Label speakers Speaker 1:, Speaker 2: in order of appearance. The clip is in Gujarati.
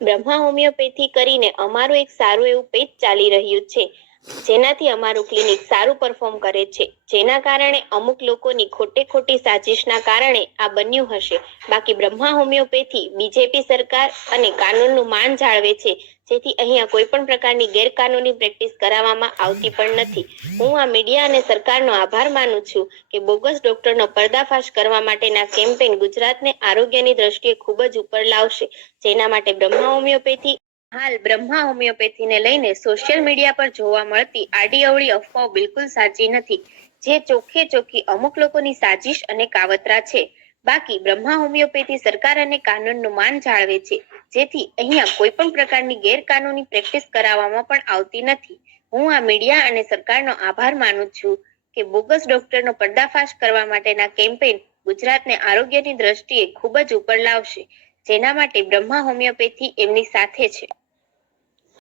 Speaker 1: બ્રહ્મા હોમિયોપેથી કરીને અમારું એક સારું એવું પેજ ચાલી રહ્યું છે, જેનાથી અમારું ક્લિનિક સારું પરફોર્મ કરે છે, જેના કારણે અમુક લોકોની ખોટે ખોટી સાજિશના કારણે આ બન્યું હશે. બાકી બ્રહ્મા હોમિયોપેથી બીજેપી સરકાર અને કાનૂનનું માન જાળવે છે જેથી અહીંયા કોઈ પણ પ્રકારની ગેરકાનૂની પ્રેક્ટિસ કરાવવામાં આવતી પણ નથી. હું આ મીડિયા અને સરકારનો આભાર માનું છું કે બોગસ ડોક્ટરનો પર્દાફાશ કરવા માટેના કેમ્પેન ગુજરાતને આરોગ્યની દ્રષ્ટિએ ખૂબ જ ઉપર લાવશે. જેના માટે બ્રહ્મા હોમિયોપેથી હાલ બ્રહ્મા હોમિયોપેથીને લઈને સોશિયલ મીડિયા પર જોવા મળતી આડી અવળી અફવાઓ બિલકુલ સાચી નથી. જે ચોખ્ખે ચોખ્ખી અમુક લોકોની સાજિશ અને કાવતરા છે. બાકી બ્રહ્મા હોમિયોપેથી સરકાર અને કાનૂનનું માન જાળવે છે. જેથી અહીંયા કોઈ પણ પ્રકારની ગેરકાનૂની પ્રેક્ટિસ કરાવવામાં પણ આવતી નથી. હું આ મીડિયા અને સરકારનો આભાર માનું છું કે બોગસ ડોક્ટરનો પર્દાફાશ કરવા માટેના કેમ્પેઇન ગુજરાતને આરોગ્યની દ્રષ્ટિએ ખૂબ જ ઉપર લાવશે, જેના માટે બ્રહ્મા હોમિયોપેથી એમની સાથે છે.